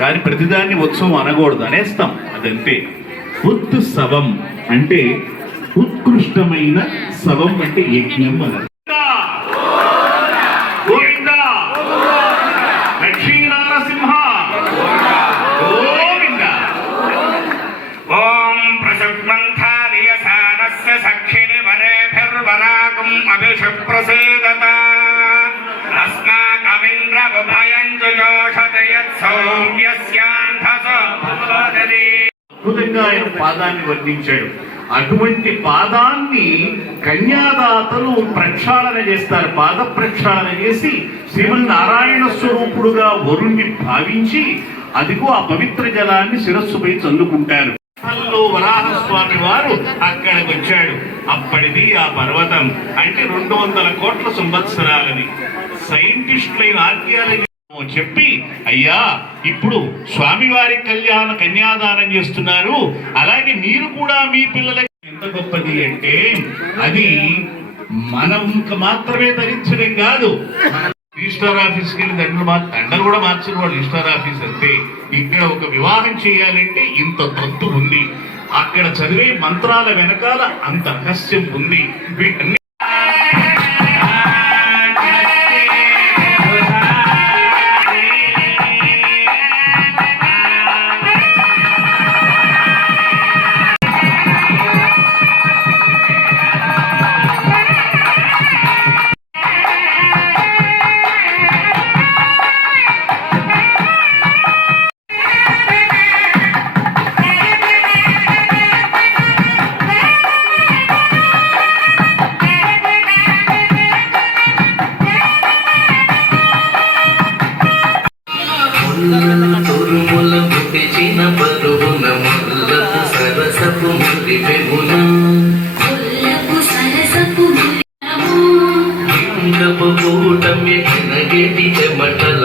కానీ ప్రతిదాన్ని ఉత్సవం అనకూడదు, అనేస్తాం. అదంతే. ఉత్సవం అంటే ఉత్కృష్టమైన సవం అంటే యజ్ఞం అన్నది. లక్ష్మీ నారసింహ గోవింద. ఓం ప్రసక్మంథానియసానస్య సఖిని వరేభిర్వనాకం అభిషప్రసేదత అస్మాకమింద్ర ఉభయం జోషతే యత్సౌమ్యస్యాంధసోదరి. అద్భుతంగా ఆయన పాదాన్ని వర్ణించాడు. అటువంటి పాదాన్ని కన్యాదాతలు ప్రక్షాళన చేస్తారు. పాద ప్రక్షాళన చేసి శ్రీమన్నారాయణ స్వరూపుడుగా వరుణ్ణి భావించి అదిగో ఆ పవిత్ర జలాన్ని శిరస్సుపై చల్లుకుంటారు. వరాహస్వామి వారు అక్కడికి వచ్చాడు. అప్పటిది ఆ పర్వతం అంటే 200 కోట్ల సంవత్సరాలని సైంటిస్టులైన ఆర్కియాలజీ చెప్పి, అయ్యా ఇప్పుడు స్వామివారి కన్యాదానం చేస్తున్నారు, అలాగే మీరు కూడా మీ పిల్లలకి. ఎంత గొప్పది అంటే అది మనం మాత్రమే ధరించడం కాదు. రిజిస్టర్ ఆఫీస్కి వెళ్ళి దండలు కూడా మార్చిన వాడు రిజిస్టర్ ఆఫీస్ అంతే. ఇక్కడ ఒక వివాహం చేయాలంటే ఇంత తంతు ఉంది, అక్కడ చదివే మంత్రాల వెనకాల అంత రహస్యం ఉంది. వీటన్ని కూటమి చెమటల